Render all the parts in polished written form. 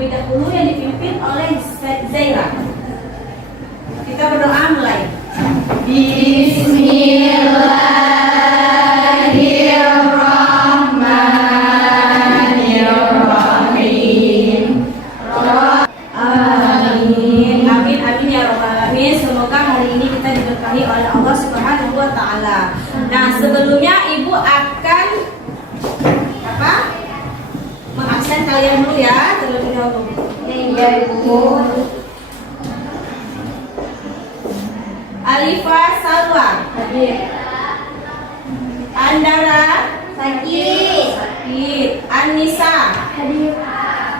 terlebih dahulu yang dipimpin oleh Zaira. Kita berdoa mulai. Bismillahirrahmanirrahim. Amin. Amin amin ya rabbal alamin. Semoga hari ini kita diberkahi oleh Allah Subhanahu wa taala. Nah, sebelumnya Ibu akan mengabsen kalian dulu ya terlebih dahulu. Ya Ibu. Alifa Salwa hadir. Andara sakit. Anissa hadir.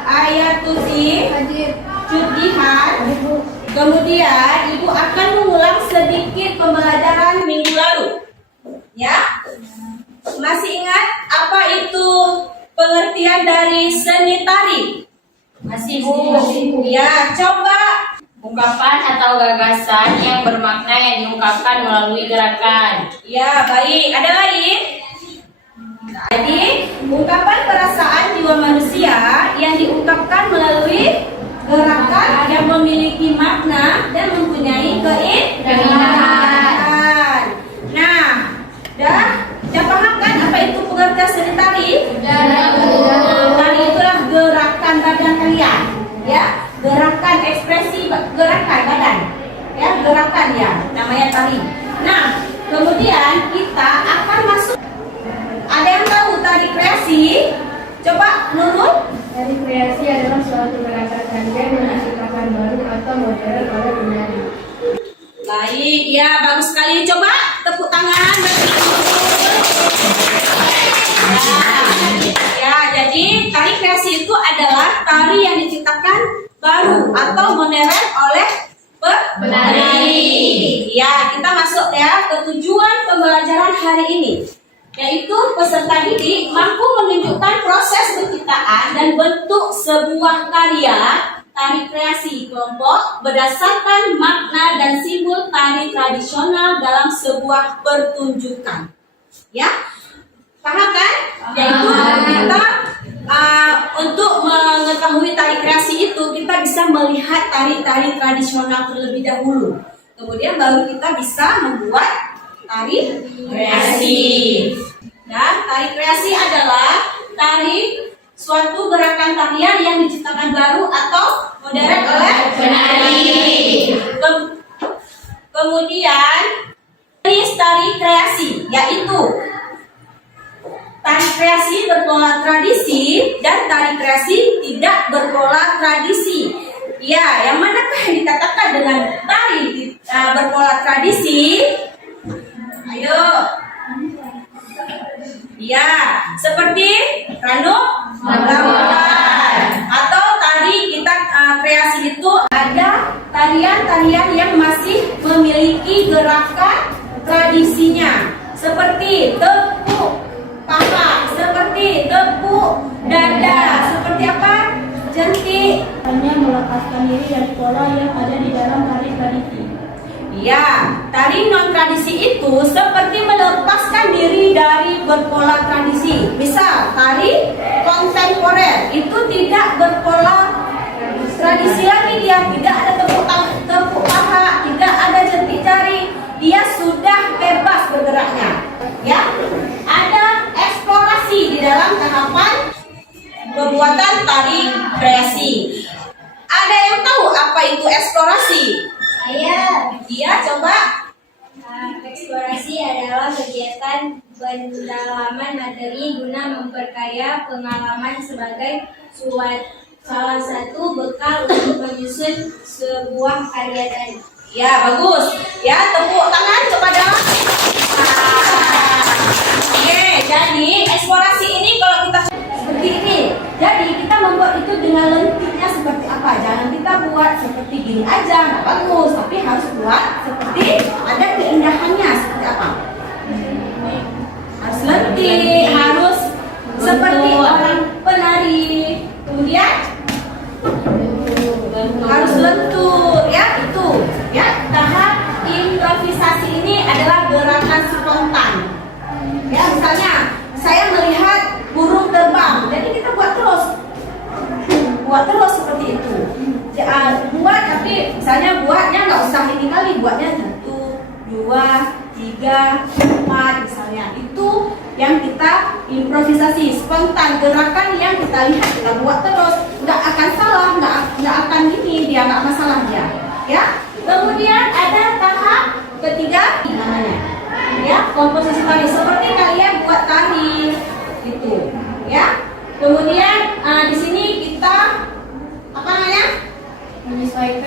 Ayatuti hadir. Judihan. Kemudian Ibu akan mengulang sedikit pembelajaran minggu lalu. Ya. Masih ingat apa itu pengertian dari seni tari? Masih Bu. Ya, coba ungkapan atau gagasan yang bermakna yang diungkapkan melalui gerakan. Ya, baik. Ada lain? Jadi, ungkapan perasaan jiwa manusia yang diungkapkan melalui gerakan yang memiliki makna dan mempunyai keindahan. Nah, dah paham kan apa itu pengertian seni tari? Tari itulah gerakan badan kalian, ya. Gerakan ekspresi gerakan badan, ya, gerakan ya, namanya tari. Nah, kemudian kita akan masuk. Ada yang tahu tari kreasi? Coba Nurul. Tari kreasi adalah suatu gerakan tarian yang diciptakan baru atau modern oleh penari. Baik, ya, bagus sekali. Coba tepuk tangan bagi ya, jadi tari kreasi itu adalah tari yang diciptakan baru atau modern oleh penari. Ya, kita masuk ya ke tujuan pembelajaran hari ini, yaitu peserta didik mampu menunjukkan proses penciptaan dan bentuk sebuah karya tari kreasi kelompok berdasarkan makna dan simbol tari tradisional dalam sebuah pertunjukan. Ya, paham kan? Yaitu kita untuk mengetahui tari kreasi itu kita bisa melihat tari-tari tradisional terlebih dahulu. Kemudian baru kita bisa membuat tari kreasi. Dan tari kreasi adalah suatu gerakan tarian yang diciptakan baru atau modern oleh penari. Kemudian jenis tari kreasi yaitu tari kreasi berpola tradisi dan tari kreasi tidak berpola tradisi. Ya, yang manakah yang dikatakan dengan tari berpola tradisi? Ayo. Ya, seperti Ranu atau tari kita kreasi itu ada tarian-tarian yang masih memiliki gerakan tradisinya, seperti tepuk paha, seperti tepuk dada, seperti apa? Jentik. Hanya melepaskan diri dari pola yang ada di dalam tari tradisi. Ya, tari non tradisi itu seperti melepaskan diri dari berpola tradisi. Misal, tari kontemporer itu tidak berpola tradisi lagi, dia tidak ada tepuk paha, tidak ada jentik jari, dia sudah bebas bergeraknya. Ya, ada eksplorasi di dalam tahapan pembuatan tari kreasi. Ada yang tahu apa itu eksplorasi? Iya, coba. Eksplorasi adalah kegiatan pendalaman materi guna memperkaya pengalaman sebagai salah satu bekal untuk menyusun sebuah karya tari. Ya, bagus. Ya, tepuk tangan kepada. Oke, jadi eksplorasi ini kalau kita seperti ini. Jadi kita membuat itu dengan lentiknya seperti apa? Jangan kita buat seperti gini aja, nggak bagus. Tapi harus buat seperti ada keindahannya seperti apa? Harus lentik, harus seperti orang penari. Kemudian harus lentur, ya itu. Ya, tahap improvisasi ini adalah gerakan spontan. Ya, misalnya saya melihat burung terbang, jadi kita buat terus. buat terus seperti itu. Buat, tapi misalnya buatnya nggak usah ini kali, buatnya 1, 2, 3, 4 misalnya. Itu yang kita improvisasi, spontan, gerakan yang kita lihat, kita buat terus, nggak akan salah, nggak akan gini, dia nggak masalah dia, ya. Kemudian ada tahap ketiga, namanya, ya, komposisi tari, seperti kalian buat tari, gitu, ya. Kemudian di sini kita apa namanya?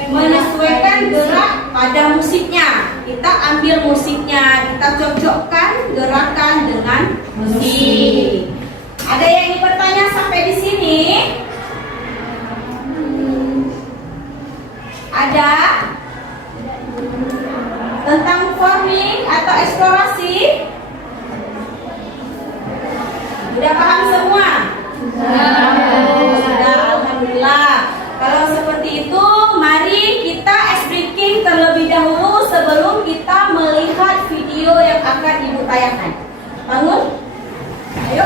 Menyesuaikan gerak pada musiknya. Kita ambil musiknya, kita cocokkan gerakan dengan musik. Ada yang ingin bertanya sampai di sini? Ada? Tentang forming atau eksplorasi? Sudah paham semua? Sudah, alhamdulillah. Kalau seperti itu, mari kita ice breaking terlebih dahulu sebelum kita melihat video yang akan Ibu tayangkan. Bangun. Ayo.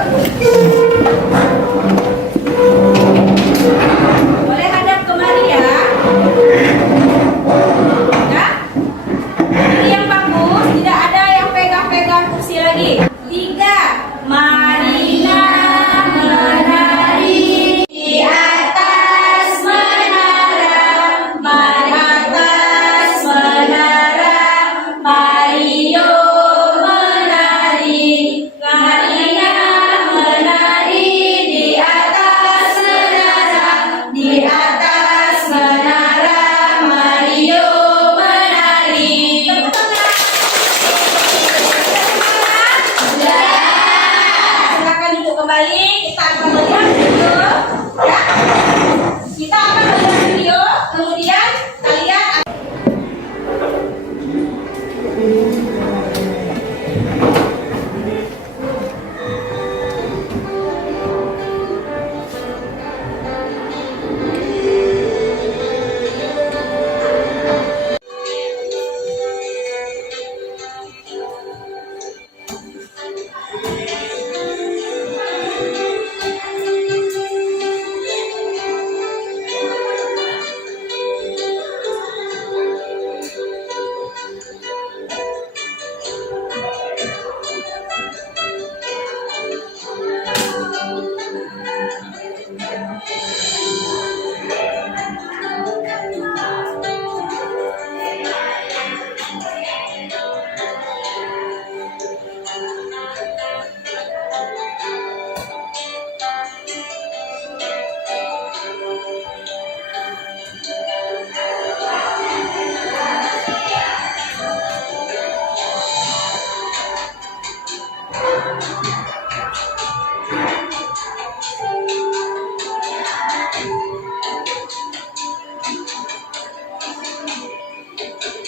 Boleh hadap kemari ya. Ya. Ini yang bagus, tidak ada yang pegang-pegang kursi lagi. 3. Marina menari di atas menara, atas menara, Mario menari, Marina menari di atas menara, di atas menara, Mario menari. Silakan duduk kembali. Kita akan melihat video, ya. Kita akan melihat video, kemudian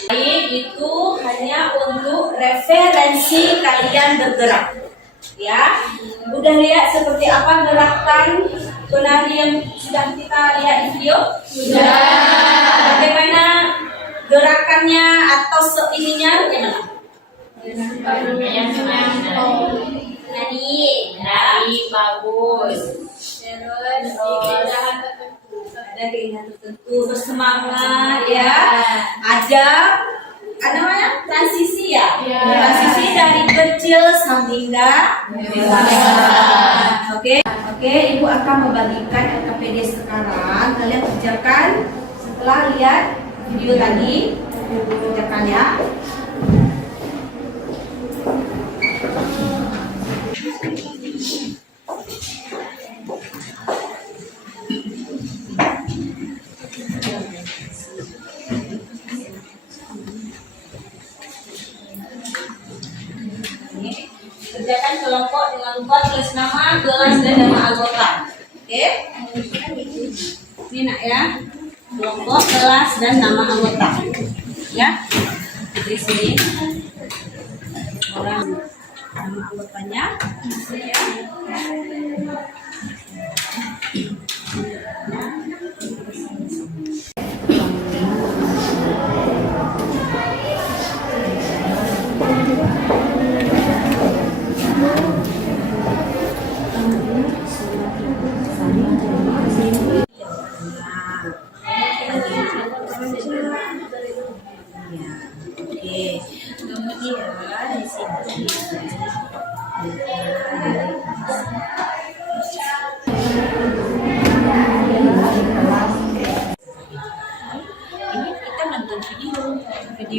kalian itu hanya untuk referensi kalian bergerak, ya. Udah lihat seperti apa gerakan penari yang sudah kita lihat di video? Sudah. Bagaimana gerakannya atau seininya? Bagaimana? Nari bagus. Terus ada keinginan tertentu, bersemangat, ya. Ada namanya transisi, ya. Transisi dari kecil sampai dewasa. Oke, Ibu akan membagikan LKPD sekarang. Kalian kerjakan setelah lihat video tadi. Kerjakan, ya. Kerjakan kelompok dengan lupa tulis nama, kelas, dan nama anggota. Oke? Ini nak, ya. Kelompok, kelas, dan nama anggota. Ya. Di sini orang nama anggotanya. Ya.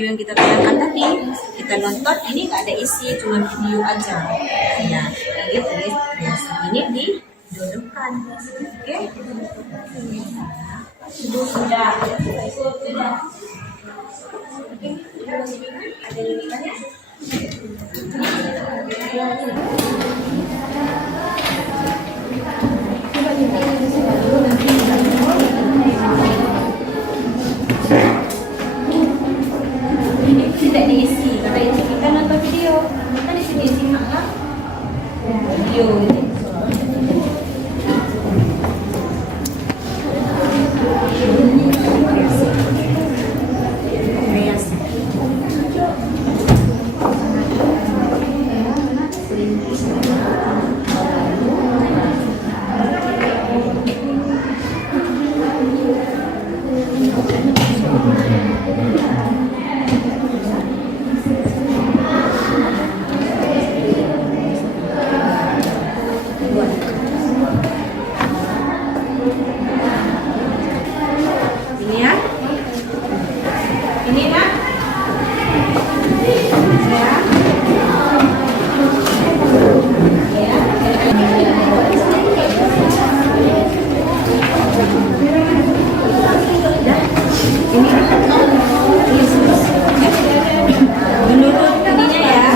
video yang kita tayangkan tadi kita nonton ini nggak ada isi, cuma video aja ya. Jadi tulis ini dijodohkan, oke? Sudah. Ada lilitannya? Ini tidak diisi, karena itu kita nonton video. Kan di sini simak lah video ini. Ini ya. Ini nak. Menurut ininya ya.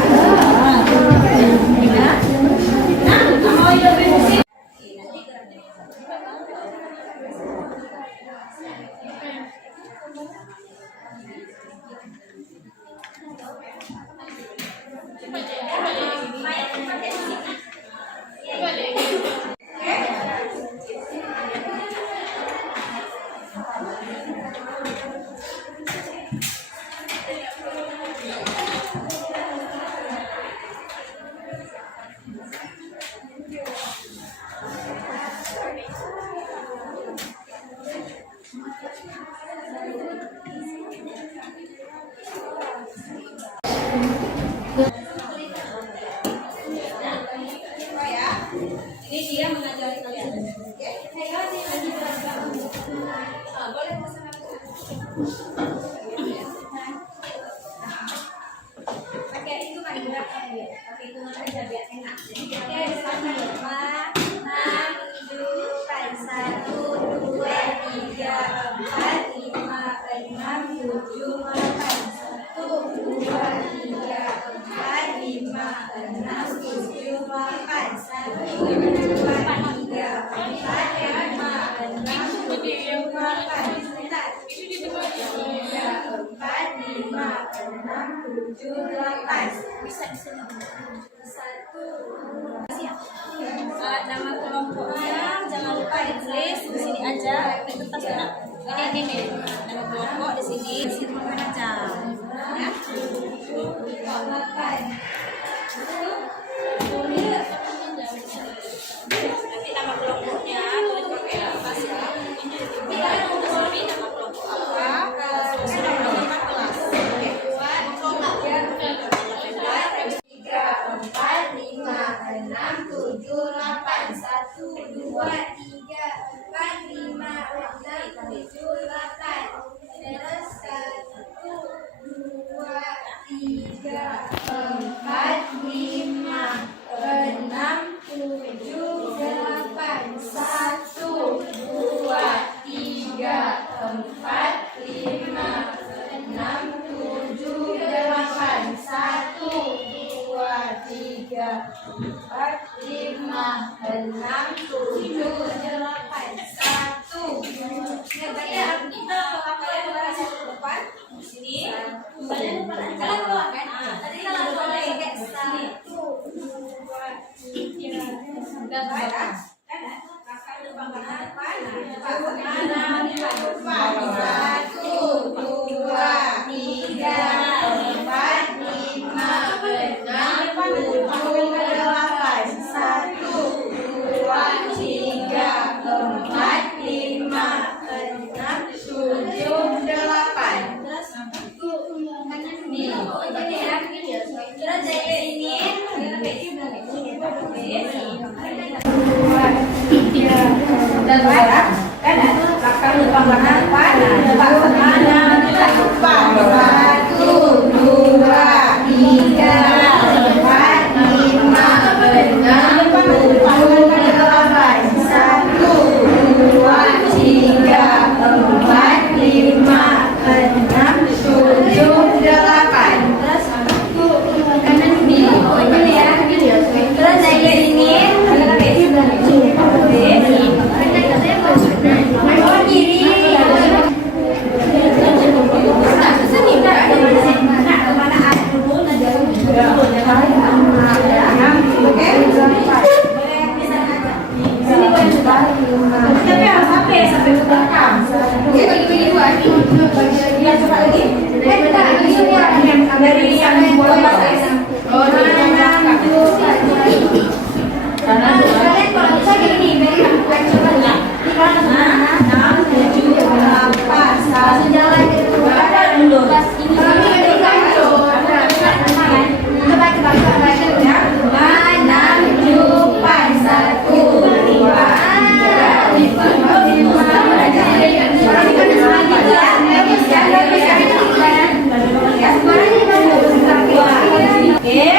Ini dia mengajari kalian. Oke. Boleh pakai hitungan gerakan dia. Pakai hitungan aja biar enak. Oke, sama 5, 6, 7, 1, 2, 3, 4, 5, 6, 7, 8, 1, 2, 3, 4, 5, 6, 7, 8, 1, 2, 3, 4, 5, 6, 7, 8. Bisa di sini. 1. Siap. Nama kelompoknya jangan lupa ditulis di sini aja. Di kertas tidak. Ini. Nama kelompok di sini. Di sini aja. Ya. Nanti nama kelompoknya tulis pakai kertas ya. Ini nama kelompok apa? Sudah melakukan kelas. Oke. 1, dua, tiga, empat, lima, enam, tujuh, delapan. Satu, dua, tiga, empat, lima, enam, tujuh, delapan. Terus kanan ini, ini ya. Terus saya ini, tapi harus sampai ke belakang. Bagi-bagi dua. Ya, coba lagi. Dari yang bola oh, dari belakang. Kalian kalau bisa gini, coba ya. Di kanan 6, 7, 8, satu jalan kedua. Dulu. Oke,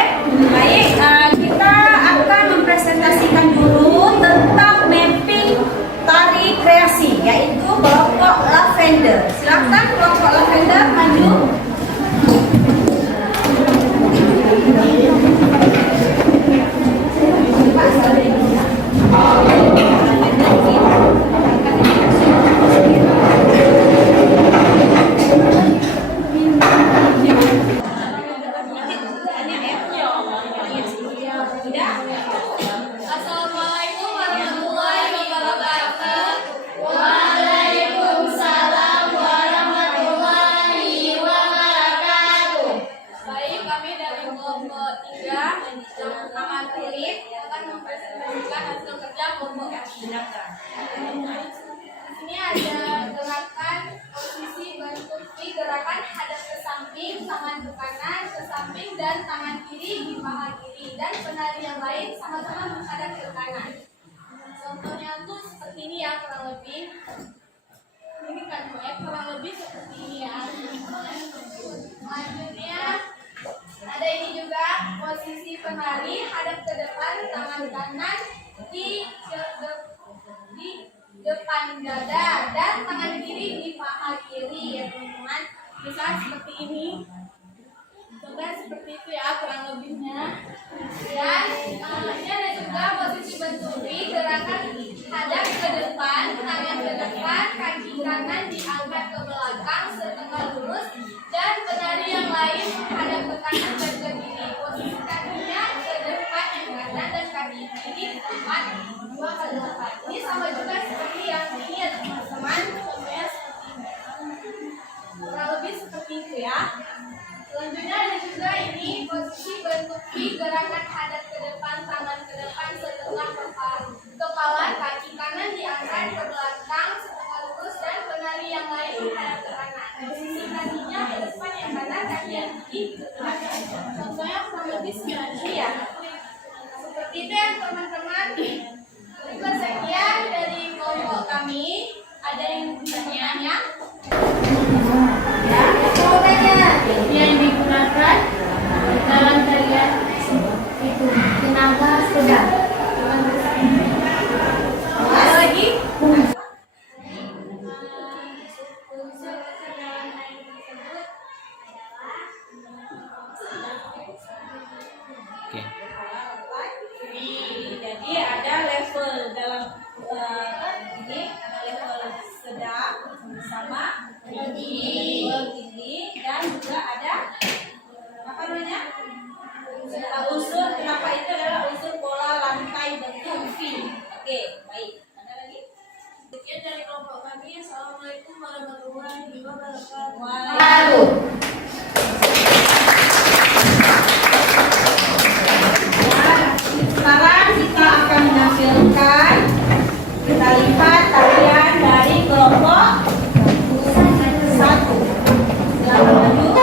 baik. Kita akan mempresentasikan dulu tentang mapping tari kreasi, yaitu kelompok lavender. Silakan kelompok lavender maju. Assalamualaikum warahmatullahi wabarakatuh. Waalaikumsalam warahmatullahi wabarakatuh. Baik, kami dari kelompok 3 yang nama Tulip akan mempresentasikan hasil kerja kelompok kami. Di sini ada gerakan posisi bentuk V, gerakan hadap ke samping, tangan ke kanan, ke samping, dan tangan kiri di paha kiri, dan penari yang lain sama-sama menghadap ke kanan. Contohnya tuh seperti ini ya, kurang lebih. Ini kan kurang lebih seperti ini ya. Selanjutnya ada ini juga posisi penari hadap ke depan, tangan kanan di depan dada dan tangan kiri di paha kiri ya teman-teman. Bisa seperti ini. Coba seperti itu ya kurang lebihnya. Dan ini ada juga posisi bentuk V, gerakan hadap ke depan, tangan ke depan, kaki kanan diangkat ke belakang setengah lurus, dan penari yang lain hadap ke kanan dan ke kiri. Posisi kakinya ke depan yang kanan dan kaki kiri di tempat 2 ke 8. Ini sama juga seperti yang ini ya teman-teman. Contohnya seperti ini. Kurang lebih seperti itu ya. Selanjutnya ada juga ini posisi bentuk V, gerakan hadap ke depan, tangan ke depan setengah kepala, kaki kanan diangkat ke belakang setengah lurus, dan penari yang lain menghadap ke kanan. Posisi kakinya ke depan yang kanan, kaki yang kiri ke belakang. Contohnya kurang lebih seperti ya. Seperti itu ya teman-teman. Berikut sekian dari kelompok kami. Ada yang bertanya? Yang digunakan dalam tarian itu kenapa sudah? Ada lagi? Oke. Jadi ada level dalam ini ada level sedang sama tinggi, dan juga ada apa namanya? Unsur kenapa itu adalah unsur pola lantai bentuk V. Oke, baik. Ada lagi? Sekian dari kelompok kami. Assalamualaikum warahmatullahi wabarakatuh. Waalaikumsalam. Sekarang kita akan menampilkan, kita lihat tarian dari kelompok 1. Silakan maju.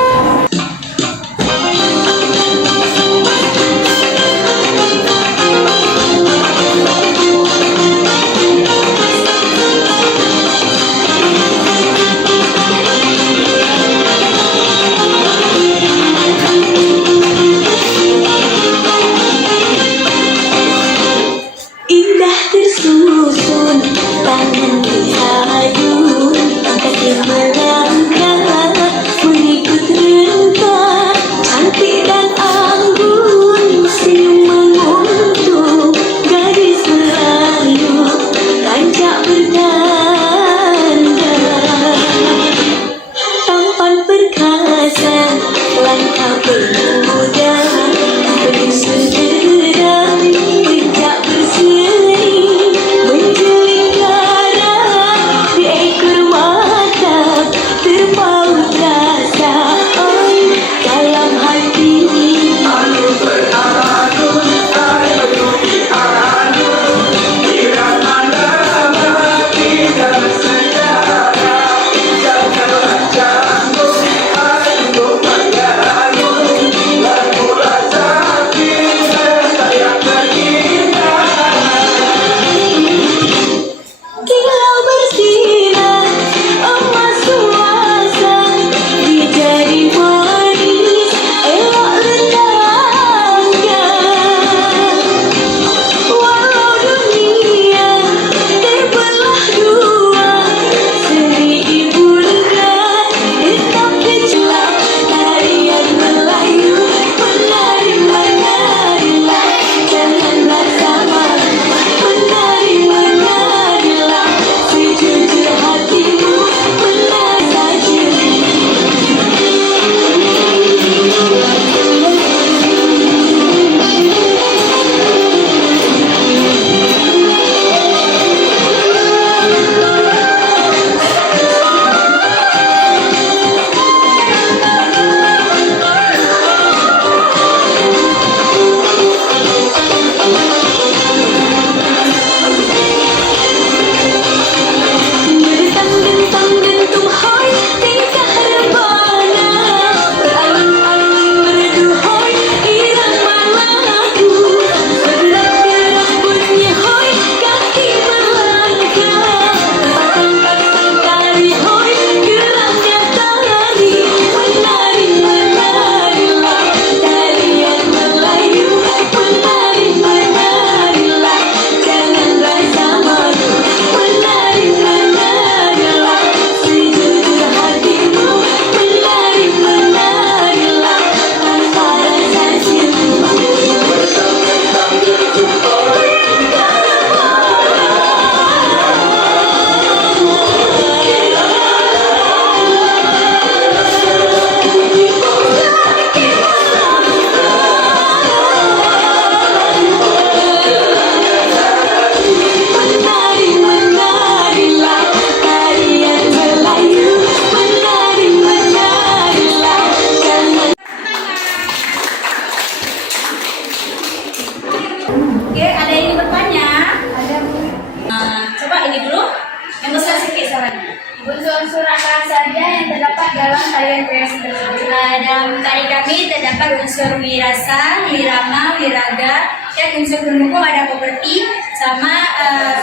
Unsur-unsur apa saja yang terdapat dalam tarian kreasi tersebut? Dalam tari kami terdapat unsur wirasa, wirama, wiraga, dan unsur pendukung ada properti sama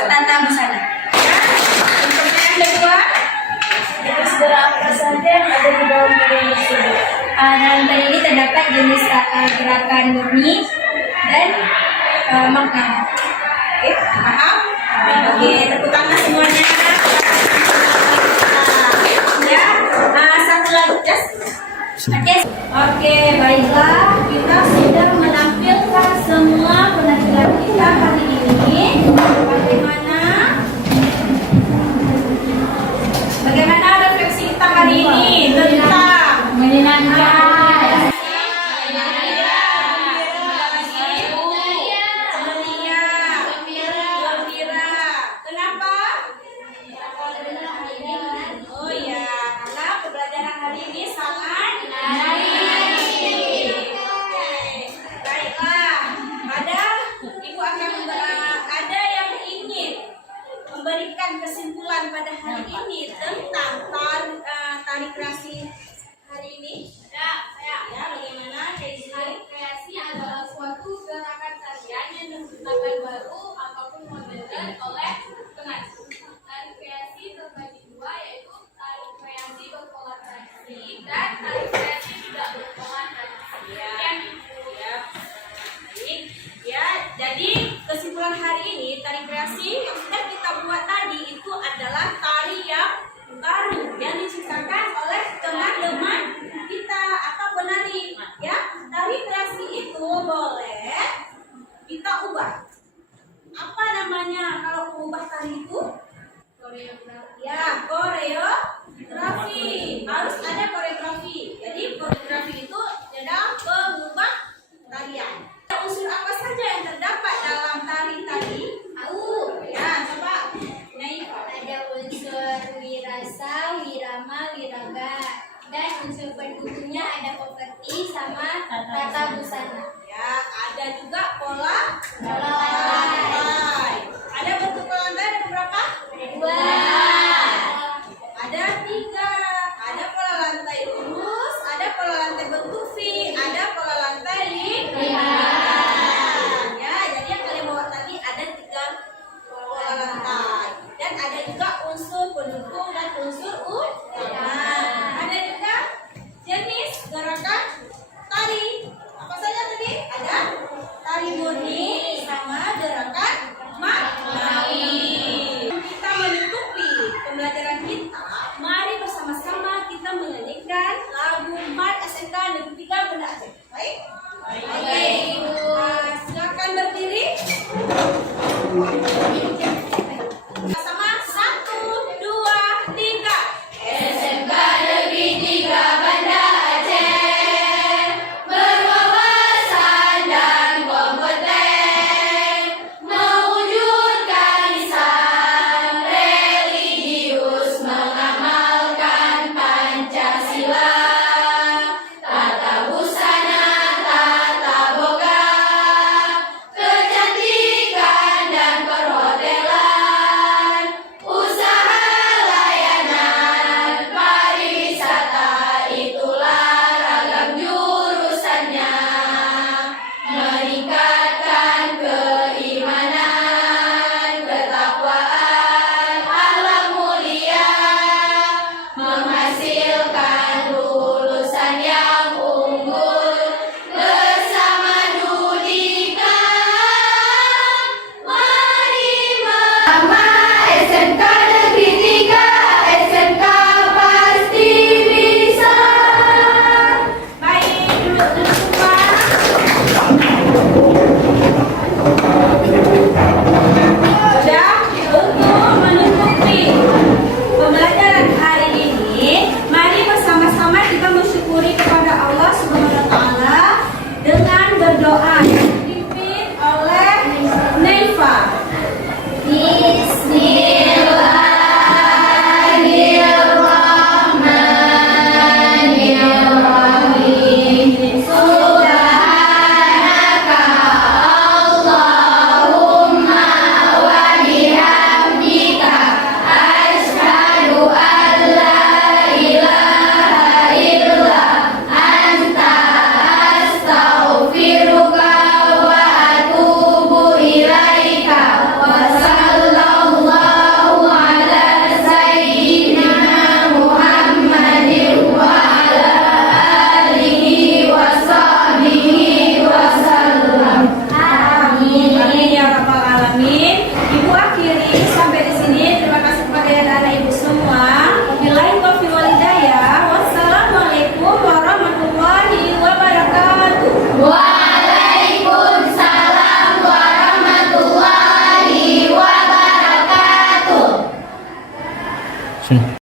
tata busana. Untuk yang kedua, Unsur apa saja yang ada di dalam tarian tersebut? Dalam tari ini terdapat jenis gerakan murni dan makna. oke, paham? Oke, tepuk tangan semuanya. Ya, satu lagi, Jess. Oke, baiklah, kita sudah menampilkan semua penampilan kita hari ini. Bagaimana refleksi kita hari ini tentang Menyenangkan. Kenapa? Oh ya, karena pembelajaran hari ini sangat menarik. Baiklah, ada yang ingin memberikan kesimpulan pada hari ini tentang tari kreasi hari ini. Ya, bagaimana Daisy? Tari kreasi adalah suatu gerakan tarian yang diciptakan baru ataupun modern oleh penari. Tari kreasi terbagi dua, yaitu tari kreasi berpola tradisi dan tari kreasi tidak berpola tradisi. Ya, baik. Ya, jadi kesimpulan hari ini tari kreasi yang sudah kita buat tadi itu adalah tari yang baru yang diciptakan oleh teman-teman kita atau penari. Ya, tari kreasi itu boleh kita ubah. Apa namanya kalau mengubah tari itu? Ya, koreografi. Harus ada koreografi. Jadi koreografi itu adalah pengubah tarian. Unsur apa saja yang terdapat dalam tari tadi? Ya, coba Naifa. Ada unsur wirasa, wirama, wiraga, dan unsur pendukungnya ada properti sama tata busana. Ya, ada juga pola Pola lantai. lantai. Ada bentuk pola lantai ada berapa? Ada dua.